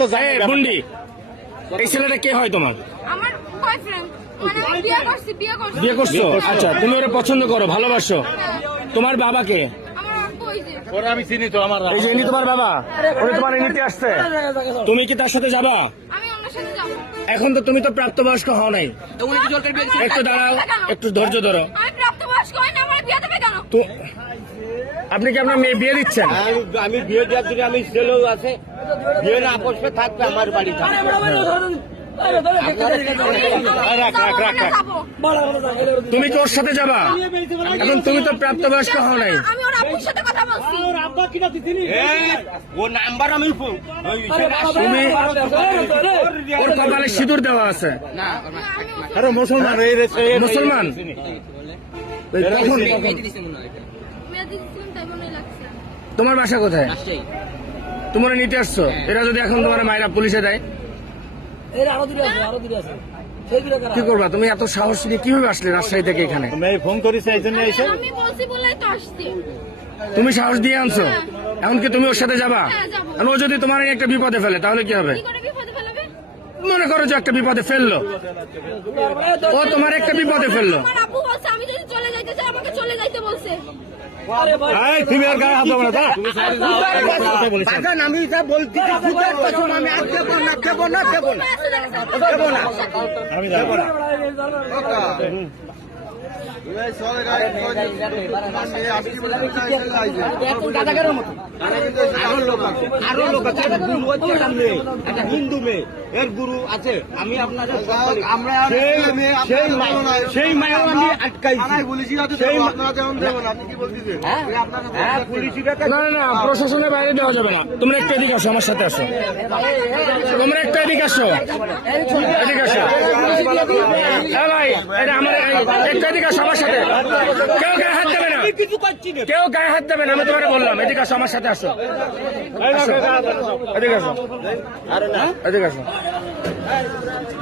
তো জানে বুন্ডি, এই ছেলেটা কে হয় তোমার? আমার বয়ফ্রেন্ড, মানে আমি বিয়ে করছি। বিয়ে করছো? আচ্ছা, তুমি ওরা পছন্দ করো, ভালোবাসো। তোমার বাবা কে? আমার আব্বু ওই যে ওরা আমি চিনি তো আমার এই যে ইনি তোমার বাবা, উনি তোমার নিতে আসছে। তুমি কি তার সাথে যাবা? আমি ওনার সাথে যাবো। এখন তো তুমি তো প্রাপ্তবয়স্ক হও নাই। একটু দাঁড়াও, একটু ধৈর্য ধরো। আমি প্রাপ্তবয়স্ক হই না, আমার বিয়ে দেবে কেন? তো আপনি কি আপনার মেয়ে বিয়ে দিচ্ছেন? আমি বিয়ে দেওয়ার জন্য আমি ছেলেও আছে, বিয়ে না বসবে থাকবে আমার বাড়ি থাকবে। তুমি কি ওর সাথে যাবা? এখন তুমি তো প্রাপ্তবয়স্ক হও নাই। আমি ওর আব্বুর সাথে কথা বলছি। ও নাম্বার আমি তুমি ওর কপালে সিঁদুর দেওয়া আছে। আরে মুসলমান, মুসলমান কখন মেয়ে দিয়েছিলাম তাই মনে লাগছে। তোমার বাসা কোথায়? তোমরা নিতে আসছো? এরা যদি এখন তোমার মায়েরা পুলিশে দেয় কি করবা? তুমি এত সাহস নিয়ে কিভাবে আসলে রাজশাহী থেকে এখানে? ফোন করেছে এই জন্য এসে আমি বলছি বলে তো আসছি। তুমি সাহস দিয়ে আনছো, এখন কি তুমি ওর সাথে যাবা? হ্যাঁ, যাবো। আর ও যদি তোমার একটা বিপদে ফেলে তাহলে কি হবে? কি করে বিপদে ফেলাবে? মনে করো যে একটা বিপদে ফেললো, ও তোমার একটা বিপদে ফেললো। আমার আব্বু বলছে আমি যদি চলে যাইতে চাই আমাকে চলে যাইতে বলছে। তুমি আর গায়ে হাত দেবো না, তা? আমি যা বলছি আমি আর দেবো না দেবো না দেবো না দেবো না আমি দেবো না। আরো লোক আছে, গুরু আছে সামনে, একটা হিন্দু মেয়ে, এর গুরু আছে। আমি আপনাদের সেই মায়ের আমি আটকাইছি। না না, প্রশাসনের বাইরে দেওয়া যাবে না। তোমরা একটু এদিকে আসো, আমার সাথে আসো। তোমরা একটু এদিকে আসো, এদিকে আসো। হ্যাঁ ভাই, এটা আমার একটু এদিকে আসো আমার সাথে। কেউ গায়ে হাত দেবে না, কেউ গায়ে হাত দেবে না, আমি তোমাকে বললাম। এদিকে আসো, আমার সাথে আসো। আসো, এদিকে আসো, এদিকে আসো।